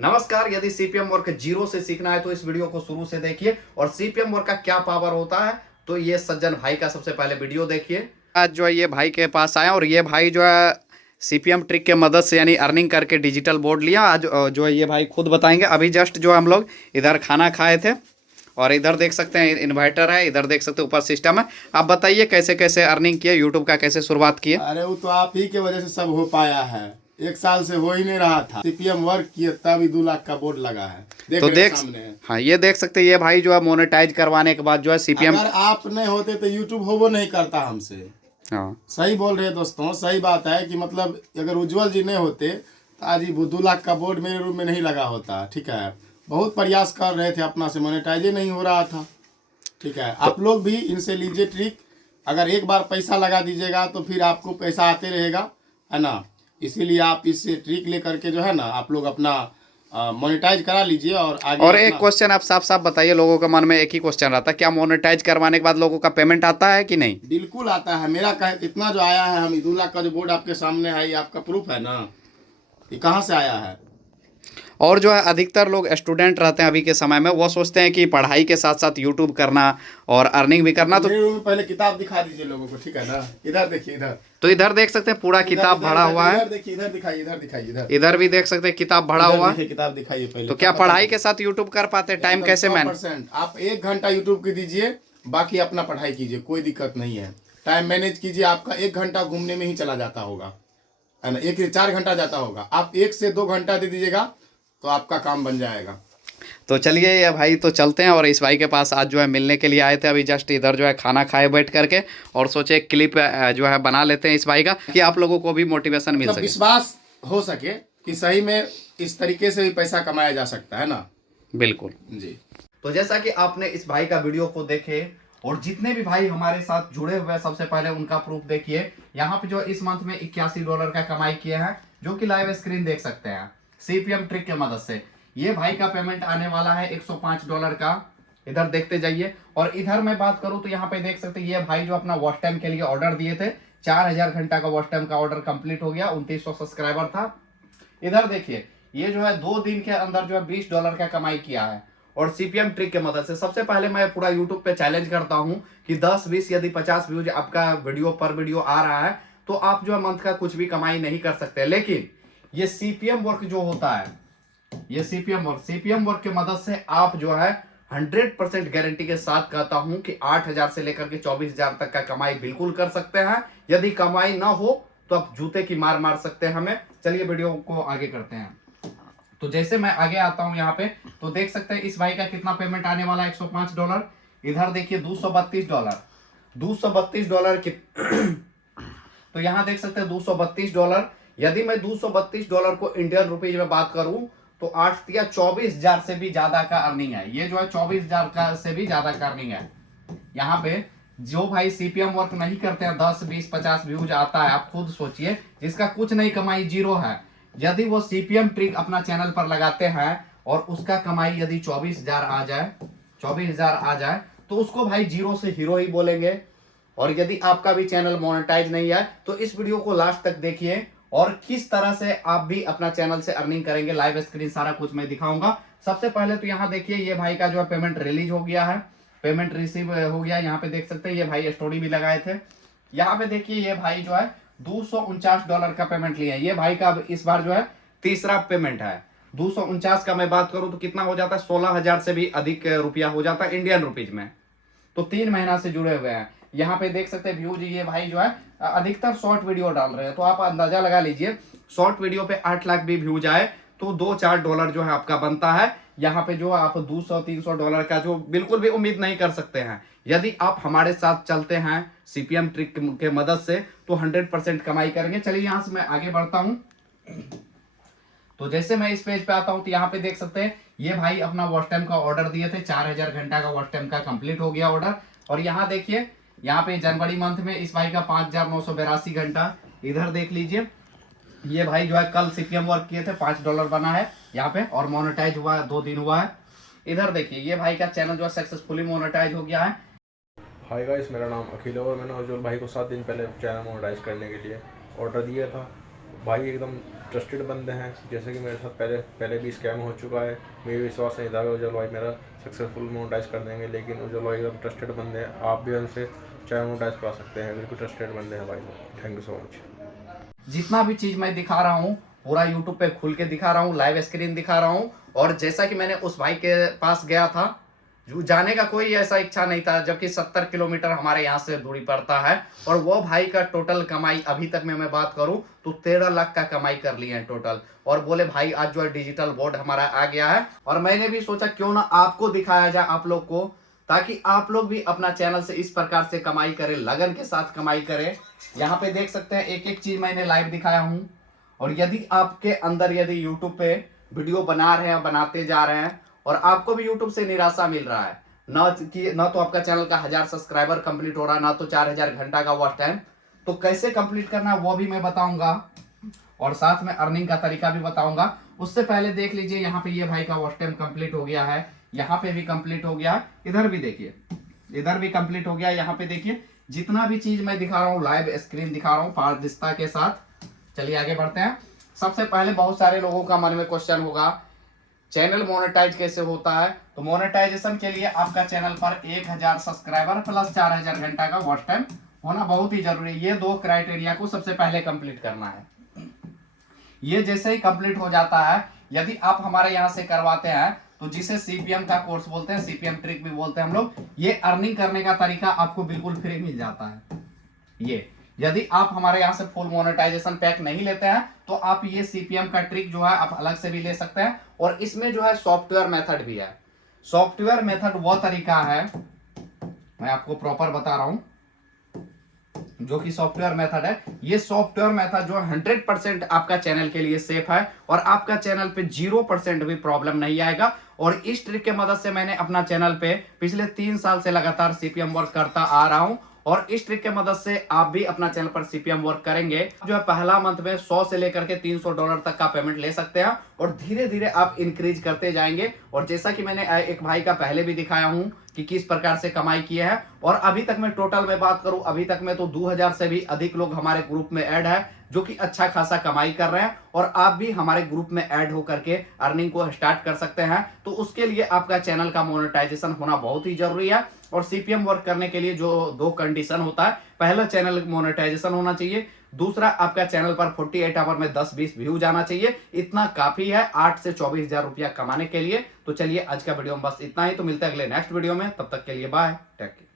नमस्कार। यदि CPM work zero से सीखना है तो इस वीडियो को शुरू से देखिए और सीपीएम वर्क का क्या पावर होता है तो ये सज्जन भाई का सबसे पहले वीडियो देखिए। आज जो है ये भाई के पास आए और ये भाई जो है सीपीएम ट्रिक के मदद से यानी अर्निंग करके डिजिटल बोर्ड लिया। आज जो है ये भाई खुद बताएंगे। अभी जस्ट जो हम लोग इधर खाना खाए थे और इधर देख सकते हैं इन्वर्टर है, इधर देख सकते हैं ऊपर सिस्टम है। आप बताइए कैसे कैसे अर्निंग किए, यूट्यूब का कैसे शुरुआत किए? अरे वो तो आप ही के वजह से सब हो पाया है। एक साल से हो ही नहीं रहा था, सीपीएम वर्क किए तब 2 लाख का बोर्ड लगा है। तो देख हाँ ये देख सकते हैं ये भाई जो है मोनेटाइज करवाने के बाद जो है सीपीएम। अगर आप नहीं होते तो यूट्यूब हो वो नहीं करता हमसे। हाँ सही बोल रहे हैं दोस्तों, सही बात है कि मतलब अगर उज्जवल जी नहीं होते तो आज वो 2 लाख का बोर्ड मेरे रूम में नहीं लगा होता। ठीक है, बहुत प्रयास कर रहे थे अपना से, मोनेटाइज नहीं हो रहा था। ठीक है, आप लोग भी इनसे लीजिए ट्रिक। अगर एक बार पैसा लगा दीजिएगा तो फिर आपको पैसा आते रहेगा, है ना। इसीलिए आप इससे ट्रिक लेकर के जो है ना आप लोग अपना मोनेटाइज करा लीजिए और आगे। और एक क्वेश्चन आप साफ साफ बताइए, लोगों के मन में एक ही क्वेश्चन रहता है, क्या मोनेटाइज करवाने के बाद लोगों का पेमेंट आता है कि नहीं? बिल्कुल आता है। मेरा इतना जो आया है, हम 2 लाख का जो बोर्ड आपके सामने है, ये आपका प्रूफ है ना। ये कहाँ से आया है? और जो है अधिकतर लोग स्टूडेंट रहते हैं अभी के समय में, वो सोचते हैं कि पढ़ाई के साथ साथ यूट्यूब करना और अर्निंग भी करना। तो पहले किताब दिखा दीजिए लोगों को, ठीक है ना। इधर देखिए, इधर तो इधर देख सकते हैं पूरा किताब भरा हुआ है। इधर देखिए, इधर दिखाइए, इधर दिखाइए, इधर भी देख सकते हैं किताब भरा हुआ है। किताब दिखाइए पहले। तो क्या पढ़ाई के साथ यूट्यूब कर पाते हैं? टाइम कैसे मैनेज? आप 1 घंटा यूट्यूब की दीजिए, बाकी अपना पढ़ाई कीजिए, कोई दिक्कत नहीं है। टाइम मैनेज कीजिए, आपका 1 घंटा घूमने में ही चला जाता होगा, है ना। 1 से 4 घंटा जाता होगा, आप 1 से 2 घंटा दे दीजिएगा तो आपका काम बन जाएगा। तो चलिए ये भाई तो चलते हैं। और इस भाई के पास आज जो है मिलने के लिए आए थे, अभी जस्ट इधर जो है खाना खाए बैठ करके, और सोचे क्लिप जो है बना लेते हैं इस भाई का, कि आप लोगों को भी मोटिवेशन मिल सके, विश्वास हो सके कि सही में इस तरीके से भी पैसा कमाया जा सकता है ना। बिल्कुल जी। तो जैसा कि आपने इस भाई का वीडियो को देखे और जितने भी भाई हमारे साथ जुड़े हुए हैं, सबसे पहले उनका प्रूफ देखिए। यहाँ पे जो इस मंथ में $81 का कमाई किए हैं, जो कि लाइव स्क्रीन देख सकते हैं सीपीएम ट्रिक के मदद से। ये भाई का पेमेंट आने वाला है $105 का, इधर देखते जाइए। और इधर मैं बात करूं तो यहाँ पे देख सकते हैं ये भाई जो अपना वॉच टाइम के लिए ऑर्डर दिए थे, 4000 घंटा का वॉच टाइम का ऑर्डर कंप्लीट हो गया, 2900 सब्सक्राइबर था। इधर देखिए ये जो है 2 दिन के अंदर जो है $20 का कमाई किया है और सीपीएम ट्रिक के मदद से। सबसे पहले मैं पूरा यूट्यूब पे चैलेंज करता हूं कि 10, 20 यदि 50 व्यूज आपका वीडियो पर वीडियो आ रहा है तो आप जो है मंथ का कुछ भी कमाई नहीं कर सकते। लेकिन ये सीपीएम वर्क जो होता है, ये सीपीएम वर्क के मदद से आप जो है 100% गारंटी के साथ कहता हूं कि 8000 से लेकर के 24000 तक का कमाई बिल्कुल कर सकते हैं। यदि कमाई ना हो तो आप जूते की मार मार सकते हैं हमें। चलिए वीडियो को आगे करते हैं। तो जैसे मैं आगे आता हूं यहाँ पे तो देख सकते हैं इस भाई का कितना पेमेंट आने वाला है, $105। इधर देखिए $232 की तो यहाँ देख सकते हैं $232। यदि मैं $232 को इंडियन रुपीज में बात करूं तो 8 या 24,000 से भी ज्यादा का अर्निंग है। ये जो है 24,000 का से भी ज्यादा का अर्निंग है। यहाँ पे जो भाई सीपीएम वर्क नहीं करते हैं, 10, 20, 50 व्यूज आता है, आप खुद सोचिए, जिसका कुछ नहीं कमाई, जीरो है, यदि वो सीपीएम ट्रिक अपना चैनल पर लगाते हैं और उसका कमाई यदि 24,000 आ जाए तो उसको भाई जीरो से हीरो ही बोलेंगे। और यदि आपका भी चैनल मोनेटाइज नहीं है तो इस वीडियो को लास्ट तक देखिए और किस तरह से आप भी अपना चैनल से अर्निंग करेंगे। लाइव स्क्रीन सारा कुछ मैं दिखाऊंगा। सबसे पहले तो यहाँ देखिए ये भाई का जो है पेमेंट रिलीज हो गया है, पेमेंट रिसीव हो गया। यहाँ पे देख सकते हैं ये भाई स्टोरी भी लगाए थे। यहाँ पे देखिए ये भाई जो है $249 का पेमेंट लिया है। ये भाई का इस बार जो है तीसरा पेमेंट है। 249 का मैं बात करूं तो कितना हो जाता है, 16,000 से भी अधिक रुपया हो जाता है इंडियन रुपीज में। तो 3 महीना से जुड़े हुए हैं। यहाँ पे देख सकते हैं व्यूज, ये भाई जो है अधिकतर शॉर्ट वीडियो डाल रहे हैं, तो आप अंदाजा लगा लीजिए शॉर्ट वीडियो पे 8 लाख भी व्यूज आए तो $2-4 जो है आपका बनता है। यहाँ पे जो आप $200-300 का जो बिल्कुल भी उम्मीद नहीं कर सकते हैं। यदि आप हमारे साथ चलते हैं सीपीएम ट्रिक के मदद से तो 100% कमाई करेंगे। चलिए यहाँ से मैं आगे बढ़ता हूँ। तो जैसे मैं इस पेज पे आता हूँ तो यहाँ पे देख सकते हैं ये भाई अपना वॉच टाइम का ऑर्डर दिए थे, 4000 घंटा का वॉच टाइम का कंप्लीट हो गया ऑर्डर। और यहाँ देखिए यहाँ पे जनवरी मंथ में इस भाई का 5982 घंटा। इधर देख लीजिए ये भाई जो है कल सीपीएम वर्क किए थे, $5 बना है यहाँ पे और मोनेटाइज हुआ है, 2 दिन हुआ है। इधर देखिए ये भाई का चैनल जो है सक्सेसफुली मोनेटाइज हो गया है। हाय गाइस, मेरा नाम अखिल है और मैंने उज्जवल भाई को 7 दिन पहले चैनल मोनेटाइज करने के लिए ऑर्डर दिया था भाई एकदम ट्रस्टेड बंदे हैं, जैसे कि मेरे साथ पहले भी स्कैम हो चुका है। मुझे विश्वास नहीं था कि उज्जवल भाई मेरा सक्सेसफुल मोनेटाइज कर देंगे, लेकिन उज्जवल भाई एकदम ट्रस्टेड बंदे हैं। आप भी उनसे चाहे मोनेटाइज करा सकते हैं, बिल्कुल ट्रस्टेड बंदे हैं भाई। Thank you so much. जितना भी चीज मैं दिखा रहा हूँ पूरा यूट्यूब पे खुल के दिखा रहा हूँ, लाइव स्क्रीन दिखा रहा हूँ। और जैसा कि मैंने उस भाई के पास गया था, जो जाने का कोई ऐसा इच्छा नहीं था, जबकि 70 किलोमीटर हमारे यहाँ से दूरी पड़ता है। और वो भाई का टोटल कमाई अभी तक में मैं बात करूं तो 13 लाख का कमाई कर लिए हैं टोटल। और बोले भाई आज जो है डिजिटल बोर्ड हमारा आ गया है, और मैंने भी सोचा क्यों ना आपको दिखाया जाए आप लोग को, ताकि आप लोग भी अपना चैनल से इस प्रकार से कमाई करें, लगन के साथ कमाई करें। यहाँ पे देख सकते हैं एक एक चीज मैंने लाइव दिखाया हूँ। और यदि आपके अंदर यदि यूट्यूब पे वीडियो बना रहे हैं, बनाते जा रहे हैं, और आपको भी यूट्यूब से निराशा मिल रहा है, ना तो आपका चैनल का 1000 सब्सक्राइबर कंप्लीट हो रहा है, ना तो 4000 घंटा का वॉच टाइम, तो कैसे कंप्लीट करना है वो भी मैं बताऊंगा, और साथ में अर्निंग का तरीका भी बताऊंगा। उससे पहले देख लीजिए यहाँ पे ये भाई का वॉच टाइम कंप्लीट हो गया है, यहाँ पे भी कंप्लीट हो गया, इधर भी देखिए, इधर भी कंप्लीट हो गया। यहाँ पे देखिए जितना भी चीज मैं दिखा रहा हूँ लाइव स्क्रीन दिखा रहा हूँ पारदर्शिता के साथ। चलिए आगे बढ़ते हैं। सबसे पहले बहुत सारे लोगों का मन में क्वेश्चन होगा चैनल मोनेटाइज कैसे होता है। तो मोनेटाइजेशन के लिए आपका चैनल पर 1000 सब्सक्राइबर प्लस 4000 घंटा का वॉच टाइम होना बहुत ही जरूरी है। ये दो क्राइटेरिया को सबसे पहले कंप्लीट करना है। ये जैसे ही कंप्लीट हो जाता है, यदि आप हमारे यहाँ से करवाते हैं तो जिसे सीपीएम का कोर्स बोलते हैं, सीपीएम ट्रिक भी बोलते हैं हम लोग, ये अर्निंग करने का तरीका आपको बिल्कुल फ्री मिल जाता है। ये यदि आप हमारे यहाँ से फुल मोनेटाइजेशन पैक नहीं लेते हैं तो आप ये सीपीएम का ट्रिक जो है आप अलग से भी ले सकते हैं। और इसमें जो है सॉफ्टवेयर मेथड भी है। सॉफ्टवेयर मेथड वो तरीका है, मैं आपको प्रॉपर बता रहा हूं, जो कि सॉफ्टवेयर मेथड है। ये सॉफ्टवेयर मेथड जो 100% आपका चैनल के लिए सेफ है, और आपका चैनल पे 0% भी प्रॉब्लम नहीं आएगा। और इस ट्रिक के मदद से मैंने अपना चैनल पे पिछले 3 साल से लगातार सीपीएम वर्क करता आ रहा हूं, और इस ट्रिक के मदद से आप भी अपना चैनल पर सीपीएम वर्क करेंगे जो है पहला मंथ में 100 से लेकर के $300 तक का पेमेंट ले सकते हैं, और धीरे धीरे आप इंक्रीज करते जाएंगे। और जैसा कि मैंने एक भाई का पहले भी दिखाया हूं कि किस प्रकार से कमाई किए हैं, और अभी तक मैं टोटल में बात करूं, अभी तक में तो 2000 से भी अधिक लोग हमारे ग्रुप में ऐड है जो कि अच्छा खासा कमाई कर रहे हैं। और आप भी हमारे ग्रुप में ऐड होकर के अर्निंग को स्टार्ट कर सकते हैं। तो उसके लिए आपका चैनल का मोनेटाइजेशन होना बहुत ही जरूरी है। और सीपीएम वर्क करने के लिए जो 2 कंडीशन होता है, पहला चैनल मोनेटाइजेशन होना चाहिए, दूसरा आपका चैनल पर 48 आवर में 10-20 व्यू जाना चाहिए। इतना काफी है 8 से 24,000 रुपया कमाने के लिए। तो चलिए आज का वीडियो में बस इतना ही। तो मिलते हैं अगले नेक्स्ट वीडियो में, तब तक के लिए बाय, टेक केयर।